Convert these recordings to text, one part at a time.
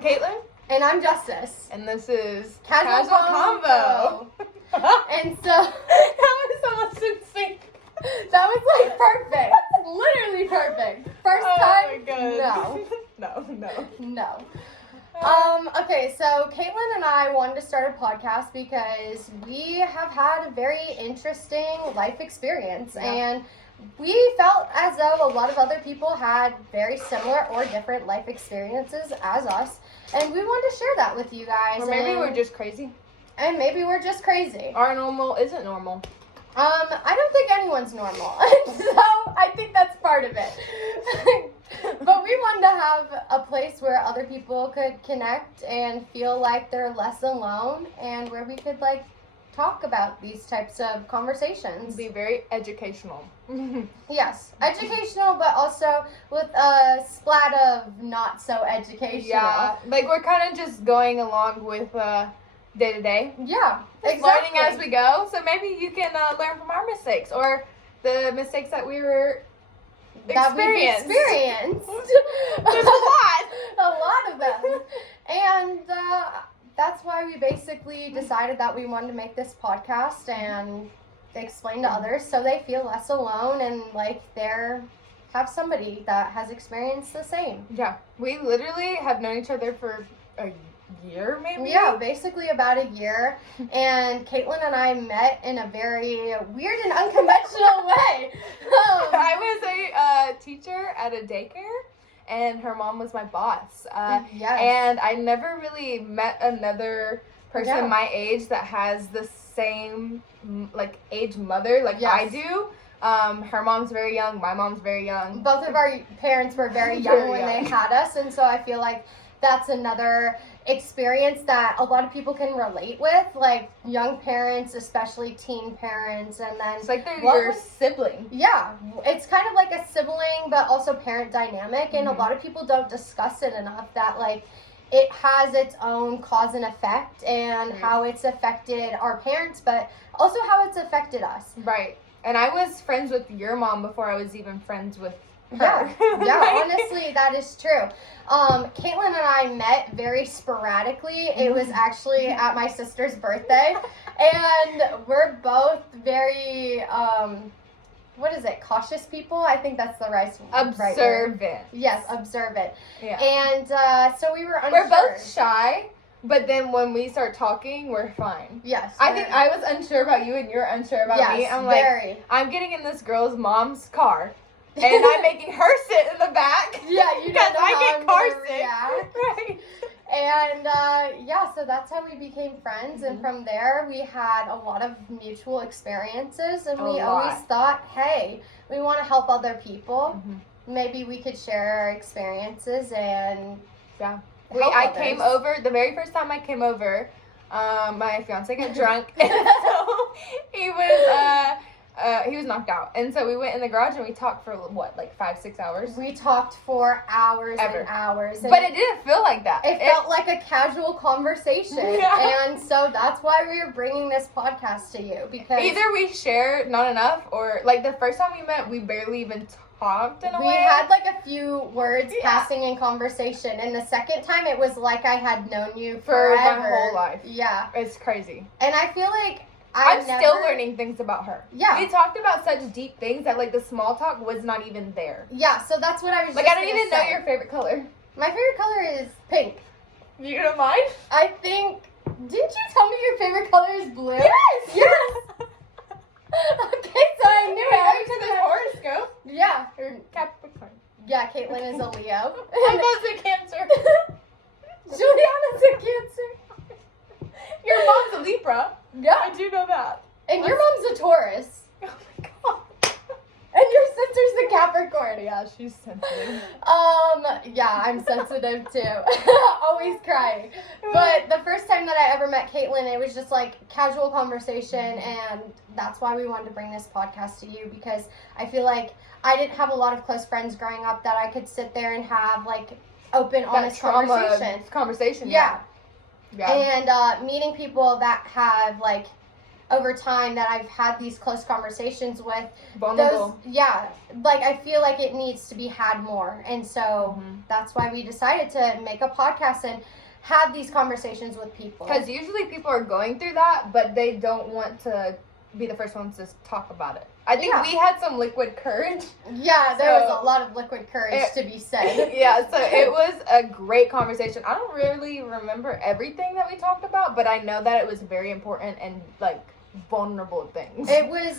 I'm Caitlin. And I'm Justice. And this is Casual Convo. And so, that was almost in sync. That was like perfect. Literally perfect. First time? Oh my God. No. Okay, so Caitlin and I wanted to start a podcast because we have had a very interesting life experience. Yeah. And we felt as though a lot of other people had very similar or different life experiences as us. And we wanted to share that with you guys. Or maybe we're just crazy. And maybe we're just crazy. Our normal isn't normal. I don't think anyone's normal. So I think that's part of it. But we wanted to have a place where other people could connect and feel like they're less alone, and where we could talk about these types of conversations. Be very educational. Yes, educational, but also with a splat of not so educational. Yeah, we're kind of just going along with day to day. Yeah, exactly. Learning as we go. So maybe you can learn from our mistakes or the mistakes that we've experienced. There's a lot. A lot of them. And that's why we basically decided that we wanted to make this podcast and explain to others so they feel less alone and like they're have somebody that has experienced the same. Yeah. We literally have known each other for a year, maybe? Yeah, basically about a year. And Caitlin and I met in a very weird and unconventional way. I was a teacher at a daycare, and her mom was my boss. Yes. And I never really met another person my age that has the same age mother I do. Her mom's very young, my mom's very young. Both of our parents were very young when they had us, and so I feel like that's another experience that a lot of people can relate with, like young parents, especially teen parents, and then it's like they're your sibling. Yeah, it's kind of like a sibling, but also parent dynamic, and a lot of people don't discuss it enough that it has its own cause and effect, and how it's affected our parents, but also how it's affected us. Right. And I was friends with your mom before I was even friends with her. Yeah, honestly, that is true. Caitlin and I met very sporadically. It was actually at my sister's birthday, and we're both very, cautious people? I think that's the right observant. Right. Yes, observant. Yeah. And so we were unsure. We're both shy, but then when we start talking, we're fine. Yes. I think I was unsure about you, and you're unsure about me. I'm like, I'm getting in this girl's mom's car. And I'm making her sit in the back. Yeah, you don't know I get car sick. Right. And so that's how we became friends. And from there, we had a lot of mutual experiences. And we always thought, hey, we want to help other people. Maybe we could share our experiences and I came over, the very first time I came over, my fiance got drunk. And so he was knocked out. And so we went in the garage and we talked for 5-6 hours? We talked for hours and hours. And but it didn't feel like that. It felt like a casual conversation. Yeah. And so that's why we were bringing this podcast to you. Because either we share not enough, or the first time we met, we barely even talked in a way. We had a few words passing in conversation. And the second time it was like I had known you for forever. my whole life. Yeah. It's crazy. And I feel like I'm still learning things about her. Yeah. We talked about such deep things that the small talk was not even there. Yeah, so that's what I was I don't even know your favorite color. My favorite color is pink. You don't mind? I think, didn't you tell me your favorite color is blue? Yes! Okay, so I knew it. To the horoscope. Yeah. Capricorn. Yeah, Caitlin is a Leo. I'm also a Cancer. Juliana's a Cancer. Your mom's a Libra. Yeah. I do know that. And your mom's a Taurus. Oh my God. And your sister's a Capricorn. Yeah, she's sensitive. Yeah, I'm sensitive too. Always crying. But the first time that I ever met Caitlin, it was just casual conversation, and that's why we wanted to bring this podcast to you, because I feel like I didn't have a lot of close friends growing up that I could sit there and have open, honest conversation. Conversation. Yeah. And meeting people that have over time that I've had these close conversations with, Vulnerable. like I feel like it needs to be had more. And so that's why we decided to make a podcast and have these conversations with people. Because usually people are going through that, but they don't want to be the first ones to talk about it. I think we had some liquid courage. Yeah, there was a lot of liquid courage to be said. Yeah, so it was a great conversation. I don't really remember everything that we talked about, but I know that it was very important and, like, vulnerable things. It was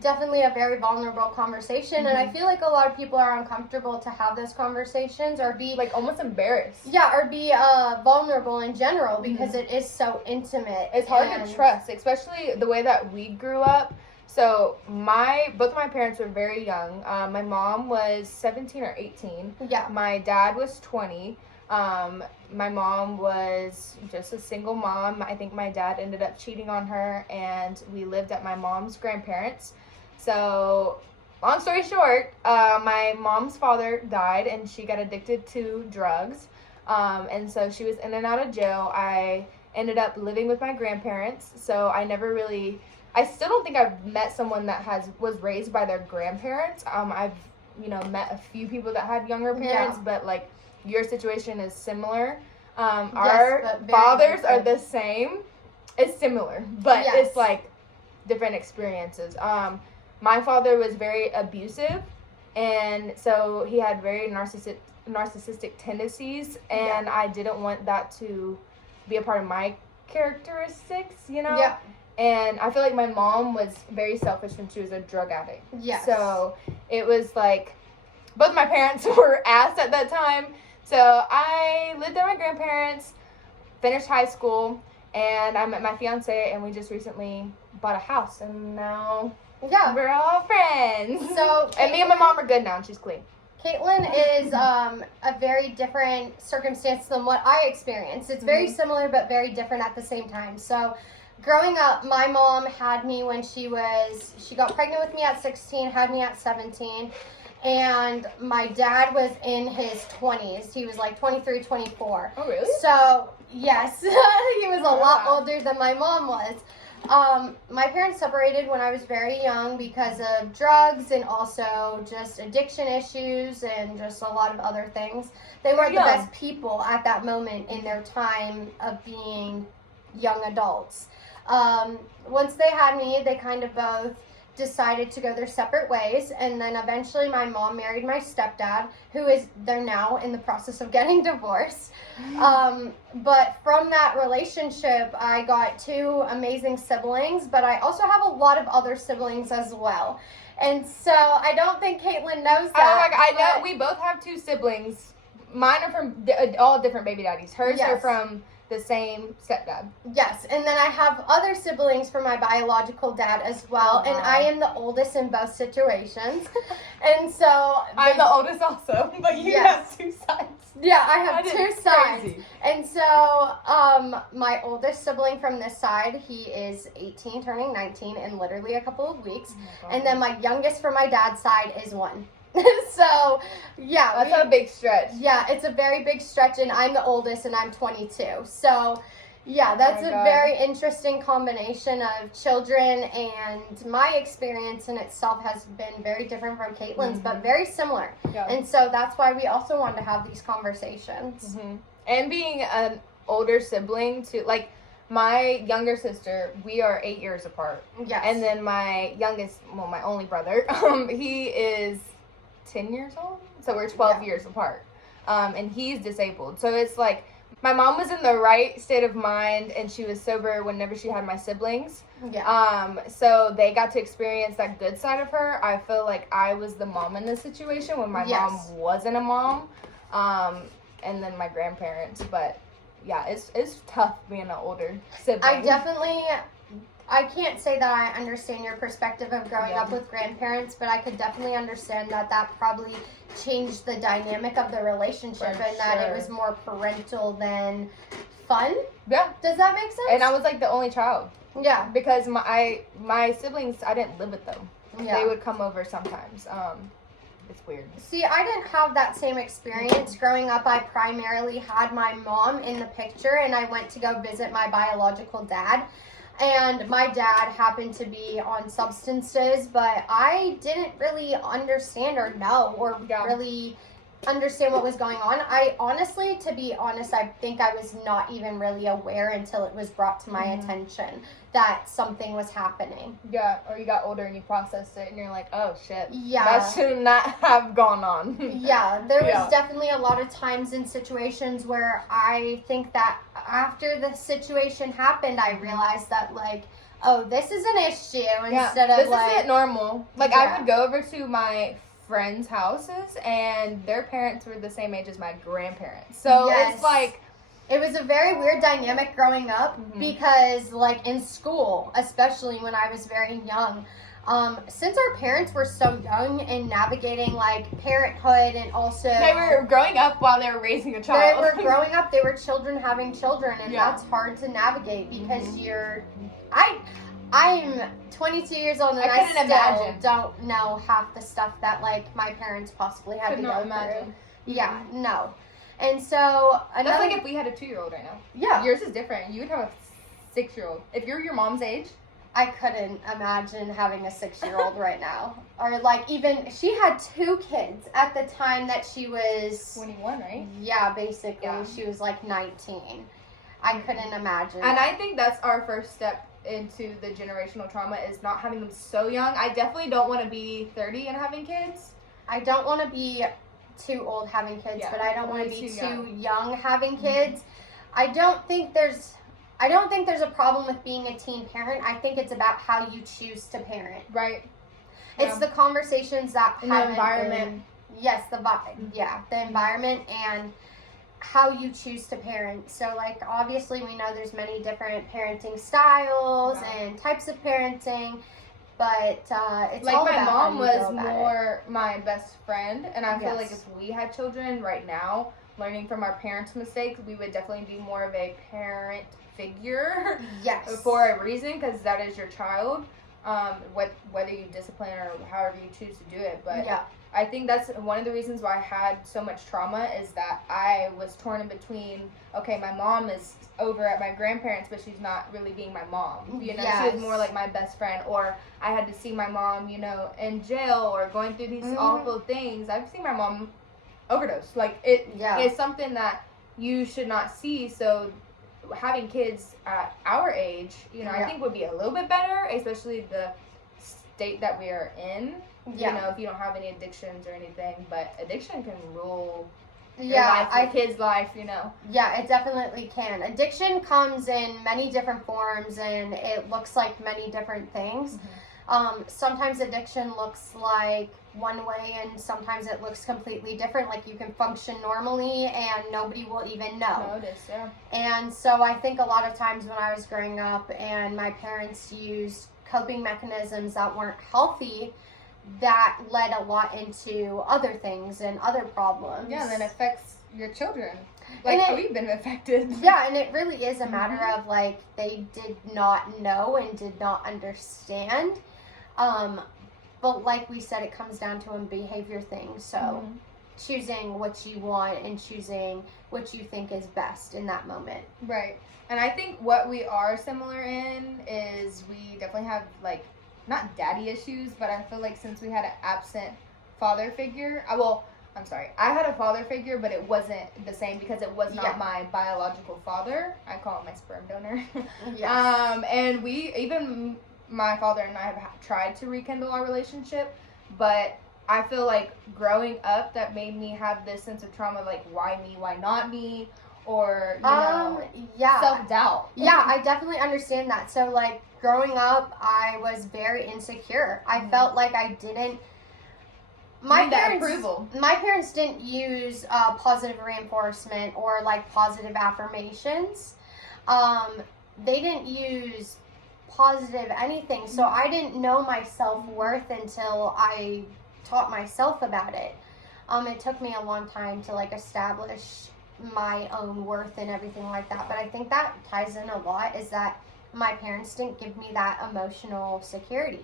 definitely a very vulnerable conversation, and I feel like a lot of people are uncomfortable to have those conversations or be like almost embarrassed. Yeah, or be vulnerable in general because it is so intimate. It's hard to trust, especially the way that we grew up. So both of my parents were very young. My mom was 17 or 18. Yeah. My dad was 20. My mom was just a single mom. I think my dad ended up cheating on her, and we lived at my mom's grandparents. So, long story short, my mom's father died, and she got addicted to drugs. And so she was in and out of jail. I ended up living with my grandparents, so I still don't think I've met someone that was raised by their grandparents. I've, met a few people that had younger parents, but, like, your situation is similar. Our fathers are the same. It's similar, but it's like different experiences. My father was very abusive, and so he had very narcissistic tendencies, and I didn't want that to be a part of my characteristics, Yeah. And I feel like my mom was very selfish when she was a drug addict. Yes. So it was like both my parents were ass at that time. So I lived at my grandparents, finished high school, and I met my fiance, and we just recently bought a house, and now we're all friends. So and me and my mom are good now, and she's clean. Caitlin is a very different circumstance than what I experienced. It's very similar but very different at the same time. So growing up, my mom had me when she got pregnant with me at 16, had me at 17. And my dad was in his 20s. He was like 23, 24. Oh, really? So, yes, he was a lot older than my mom was. My parents separated when I was very young because of drugs and also just addiction issues and just a lot of other things. They weren't the best people at that moment in their time of being young adults. Once they had me, they kind of both decided to go their separate ways, and then eventually my mom married my stepdad, they're now in the process of getting divorced. But from that relationship, I got 2 amazing siblings, but I also have a lot of other siblings as well. And so I don't think Caitlin knows that. Oh my God, I know we both have 2 siblings. Mine are from all different baby daddies. Hers are from the same stepdad. Yes, and then I have other siblings from my biological dad as well, and I am the oldest in both situations. And so I'm the oldest also, but you have 2 sons. Yeah, I have 2 sons. Crazy. And so my oldest sibling from this side, he is 18, turning 19 in literally a couple of weeks. Oh and then my youngest from my dad's side is 1. So, yeah. That's a big stretch. Yeah, it's a very big stretch, and I'm the oldest, and I'm 22. So, yeah, that's a very interesting combination of children, and my experience in itself has been very different from Caitlin's, but very similar. Yeah. And so that's why we also wanted to have these conversations. And being an older sibling, too, like, my younger sister, we are 8 years apart. Yes. And then my youngest, my only brother, he is 10 years old, so we're 12 years apart, and he's disabled. So it's like my mom was in the right state of mind, and she was sober whenever she had my siblings. So they got to experience that good side of her. I feel like I was the mom in this situation when my mom wasn't a mom, and then my grandparents. But yeah, it's tough being an older sibling. I can't say that I understand your perspective of growing up with grandparents, but I could definitely understand that probably changed the dynamic of the relationship that it was more parental than fun. Yeah. Does that make sense? And I was like the only child. Yeah. Because my siblings, I didn't live with them. Yeah. They would come over sometimes. It's weird. See, I didn't have that same experience. Growing up, I primarily had my mom in the picture, and I went to go visit my biological dad. And my dad happened to be on substances, but I didn't really understand or know or really understand what was going on. I honestly, to be honest, I think I was not even really aware until it was brought to my attention that something was happening. Yeah, or you got older and you processed it and you're like, oh shit. Yeah. That should not have gone on. Yeah, there was definitely a lot of times in situations where I think that after the situation happened, I realized that, like, oh, this is an issue instead of, this like... isn't normal. Like, I would go over to my friends' houses and their parents were the same age as my grandparents. So it's like... It was a very weird dynamic growing up because, like, in school, especially when I was very young, since our parents were so young and navigating, like, parenthood and also... They were growing up while they were raising a child. They were growing up. They were children having children, and that's hard to navigate because you're... I'm 22 years old and I still don't know half the stuff that, like, my parents possibly had to go through. Yeah, no. And so... That's like if we had a 2-year-old right now. Yeah. Yours is different. You would have a 6-year-old. If you're your mom's age... I couldn't imagine having a 6-year-old right now. Or, like, even... She had 2 kids at the time that she was... 21, right? Yeah, basically. Yeah. She was, like, 19. I couldn't imagine. And I think that's our first step into the generational trauma is not having them so young. I definitely don't want to be 30 and having kids. I don't want to be too old having kids, but I don't want to be too young having kids. I don't think there's a problem with being a teen parent. I think it's about how you choose to parent. Right. It's the conversations that in the environment. Yes, the environment and how you choose to parent. So, like, obviously we know there's many different parenting styles and types of parenting. But it's like all my about mom how you was go about more my best friend, and I feel like if we had children right now, learning from our parents' mistakes, we would definitely be more of a parent figure. Yes. For a reason, because that is your child. Whether you discipline or however you choose to do it, but I think that's one of the reasons why I had so much trauma is that I was torn in between. Okay, my mom is over at my grandparents, but she's not really being my mom. You know, she was more like my best friend. Or I had to see my mom, you know, in jail or going through these awful things. I've seen my mom overdose. Like it's something that you should not see. So having kids at our age, you know, I think would be a little bit better, especially the state that we are in. You know, if you don't have any addictions or anything, but addiction can rule your life, your kid's life, you know. Yeah, it definitely can. Addiction comes in many different forms, and it looks like many different things. Sometimes addiction looks like one way, and sometimes it looks completely different. Like, you can function normally, and nobody will even know. And so I think a lot of times when I was growing up, and my parents used coping mechanisms that weren't healthy, that led a lot into other things and other problems. Yeah, and then it affects your children. Like, we've been affected. Yeah, and it really is a matter of, like, they did not know and did not understand. But like we said, it comes down to a behavior thing. So choosing what you want and choosing what you think is best in that moment. Right. And I think what we are similar in is we definitely have, like, not daddy issues, but I feel like since we had an absent father figure, I had a father figure, but it wasn't the same because it was not my biological father. I call him my sperm donor. And my father and I have tried to rekindle our relationship, but I feel like growing up that made me have this sense of trauma, like, why me, why not me? Or, you know, self-doubt. Yeah, I definitely understand that. So, like, growing up, I was very insecure. I felt like I didn't... My parents didn't use positive reinforcement or, like, positive affirmations. They didn't use positive anything. So I didn't know my self-worth until I taught myself about it. It took me a long time to, like, establish my own worth and everything like that, but I think that ties in a lot is that my parents didn't give me that emotional security,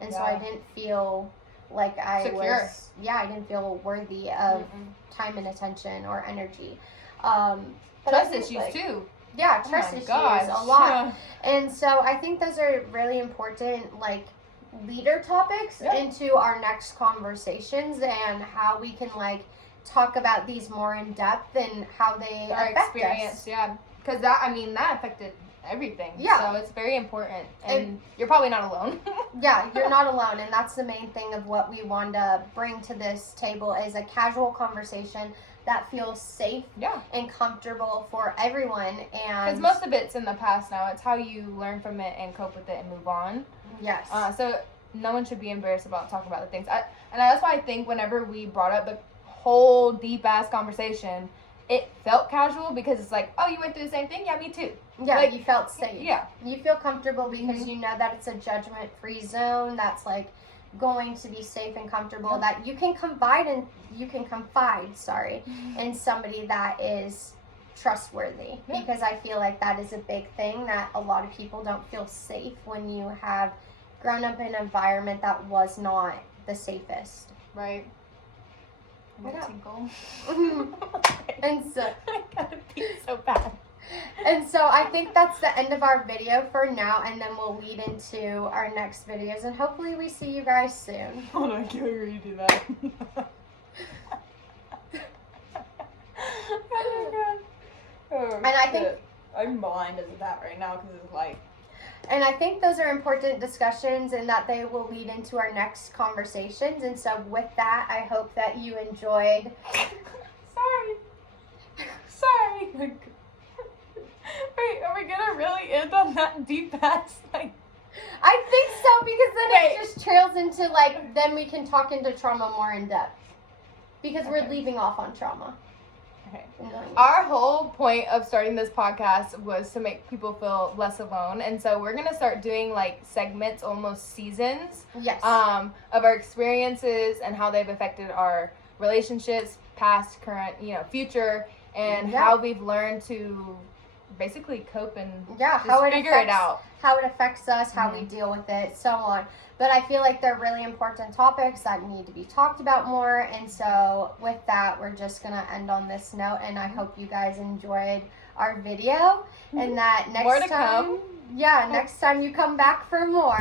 and so I didn't feel like I didn't feel worthy of time and attention or energy. Trust issues too. Yeah, Oh trust my issues gosh. a lot. And so I think those are really important, like, leader topics Yeah. into our next conversations and how we can, like, talk about these more in depth and how they Our affect experience, us. yeah. Because that affected everything. Yeah. So it's very important. And you're probably not alone. Yeah, you're not alone, and that's the main thing of what we want to bring to this table is a casual conversation that feels safe Yeah. and comfortable for everyone. Because And most of it's in the past now. It's how you learn from it and cope with it and move on. yes, So no one should be embarrassed about talking about the things. And that's why I think whenever we brought up the whole deep-ass conversation, it felt casual because it's like, oh, you went through the same thing? Yeah, me too. yeah, like, you felt safe. Yeah. You feel comfortable because Mhm. you know that it's a judgment-free zone that's like going to be safe and comfortable. Yep. That you can confide in somebody that is trustworthy. Yeah. Because I feel like that is a big thing that a lot of people don't feel safe when you have grown up in an environment that was not the safest. Right. Yeah. Tinkle. And so I gotta pee so bad. And so I think that's the end of our video for now, and then we'll lead into our next videos, and hopefully we see you guys soon. Hold on, can we redo that? Oh, And I think- shit. I'm blind as that right now because it's like. And I think those are important discussions and that they will lead into our next conversations. And so with that, I hope that you enjoyed. Sorry. Wait, are we gonna really end on that deep ass like? I think so, because then Wait. it just trails into, like, then we can talk into trauma more in depth. Because we're Okay. leaving off on trauma. Okay. And going- Our whole point of starting this podcast was to make people feel less alone, and so we're gonna start doing like segments, almost seasons, Yes. of our experiences and how they've affected our relationships, past, current, future, and Yeah. how we've learned to basically cope and Yeah, just how it figure it affects- out. how it affects us, how we Mhm. deal with it, so on. But I feel like they're really important topics that need to be talked about more. And so with that, we're just going to end on this note. And I hope you guys enjoyed our video. And that next More to time, come. yeah, next time you come back for more.